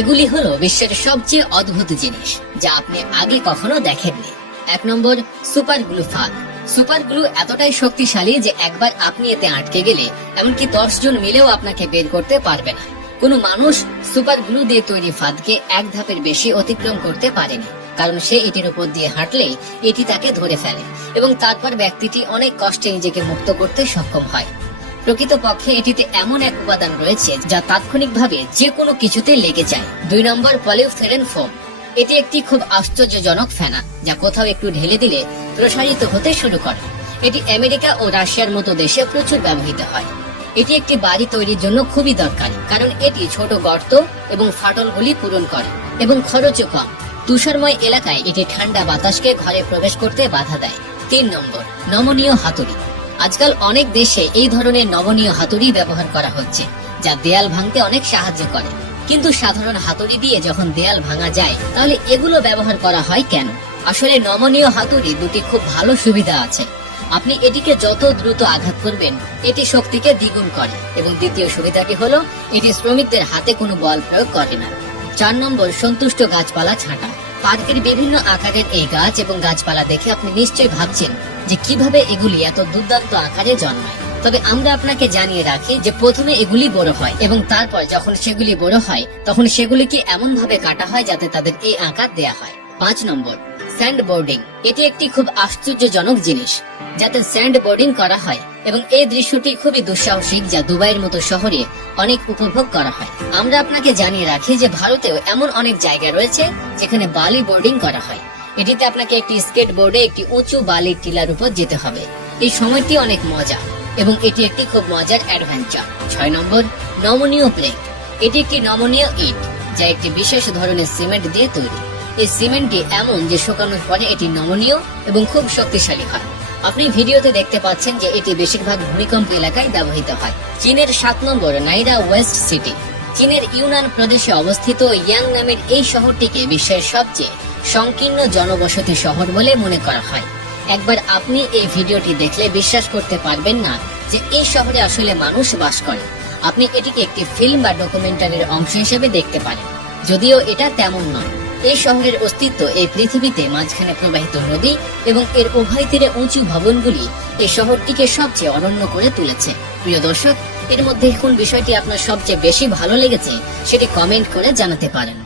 এগুলি হলো বিশ্বের সবচেয়ে অদ্ভুত জিনিস যা আপনি আগে কখনো দেখেননি। 1 নম্বর, সুপার গ্লু ফাঁদ। সুপার গ্লু এতটাই শক্তিশালী যে একবার আপনি এতে আটকে গেলে এমনকি 10 জন মিলেও আপনাকে বের করতে পারবে না। কোনো মানুষ সুপার গ্লু দিয়ে তৈরি ফাঁদকে এক ধাপের বেশি অতিক্রম করতে পারেনি, কারণ সে এটির উপর দিয়ে হাঁটলেই এটি তাকে ধরে ফেলে এবং তারপর ব্যক্তিটি অনেক কষ্টে নিজেকে মুক্ত করতে সক্ষম হয়। প্রকৃতপক্ষে এটিতে এমন এক উপাদান রয়েছে যা তাৎক্ষণিকভাবে যে কোনো কিছুতে লেগে যায়। 2 নম্বর, পলিউরেথেন ফোম। এটি একটি খুব আশ্চর্যজনক ফেনা যা কোথাও একটু ঢেলে দিলে প্রসারিত হতে শুরু করে। এটি আমেরিকা ও রাশিয়ার মতো দেশে প্রচুর ব্যবহৃত হয়। এটি একটি বাড়ি তৈরির জন্য খুবই দরকারি, কারণ এটি ছোট গর্ত এবং ফাটলগুলি পূরণ করে এবং খরচও কম। তুষারময় এলাকায় এটি ঠান্ডা বাতাসকে ঘরে প্রবেশ করতে বাধা দেয়। 3 নম্বর, নমনীয় হাতুড়ি। আজকাল অনেক দেশে এই ধরনের নমনীয় হাতুড়ি ব্যবহার করা হচ্ছে, যা দেয়াল ভাঙতে অনেক সাহায্য করে। কিন্তু সাধারণ হাতুড়ি দিয়ে যখন দেয়াল ভাঙা যায়, তাহলে এগুলো ব্যবহার করা হয় কেন? আসলে নমনীয় হাতুড়ি দুটি খুব ভালো সুবিধা আছে। আপনি এটিকে যত দ্রুত আঘাত করবেন, এটি শক্তিকে দ্বিগুণ করে, এবং দ্বিতীয় সুবিধাটি হলো এটি শ্রমিকদের হাতে কোনো বল প্রয়োগ করে না। 4 নম্বর, সন্তুষ্ট গাছপালা ছাঁটা। পার্কের বিভিন্ন আকারের এই গাছ এবং গাছপালা দেখে আপনি নিশ্চয়ই ভাবছেন যে কিভাবে এগুলি এত দুর্দান্ত আকারে জন্মায়। তবে আমরা আপনাকে জানিয়ে রাখি যে প্রথমে এগুলি বড় হয় এবং তারপর যখন সেগুলি বড় হয় তখন সেগুলিকে এমন ভাবে কাটা হয় যাতে তাদের এই আকার দেয়া হয়। 5 নম্বর, স্যান্ড বোর্ডিং। এটি একটি খুব আশ্চর্যজনক জিনিস যাতে স্যান্ড বোর্ডিং করা হয়, এবং এই দৃশ্যটি খুবই দুঃসাহসিক যা দুবাইয়ের মতো শহরে অনেক উপভোগ করা হয়। আমরা আপনাকে জানিয়ে রাখি যে ভারতেও এমন অনেক জায়গা রয়েছে যেখানে বালি বোর্ডিং করা হয়। এটিতে আপনাকে একটি স্কেট বোর্ডে একটি উঁচু বালির টিলার উপর যেতে হবে। এই সময়টি অনেক মজা এবং এটি একটি খুব মজার অ্যাডভেঞ্চার। 6 নম্বর, নমনীয় প্লেট। এটি একটি নমনীয় ইট যা একটি বিশেষ ধরনের সিমেন্ট দিয়ে তৈরি। এই সিমেন্টটি এমন যে শুকানোর পরে এটি নমনীয় এবং খুব শক্তিশালী হয়। আপনি ভিডিওতে দেখতে পাচ্ছেন যে এটি বেশিরভাগ ভূমিকম্প এলাকায় ব্যবহৃত হয়। চীনের 7 নম্বর, নাইরা ওয়েস্ট সিটি। চীনের ইউনান প্রদেশে অবস্থিত ইয়াং নামের এই শহরটিকে বিশ্বের সবচেয়ে সংকীর্ণ জনবসতি শহর বলে মনে করা হয়। একবার আপনি এই ভিডিওটি দেখলে বিশ্বাস করতে পারবেন না যে এই শহরে আসলে মানুষ বাস করে। আপনি এটিকে একটি ফিল্ম বা ডকুমেন্টারির অংশ হিসেবে দেখতে পারেন, যদিও এটা তেমন নয়। এই শহরের অস্তিত্ব এই পৃথিবীতে মাঝখানে প্রবাহিত নদী এবং এর উভয় তীরে উঁচু ভবনগুলি এই শহরটিকে সবচেয়ে অনন্য করে তুলেছে। প্রিয় দর্শক, এর মধ্যে কোন বিষয়টি আপনার সবচেয়ে বেশি ভালো লেগেছে সেটি কমেন্ট করে জানাতে পারেন।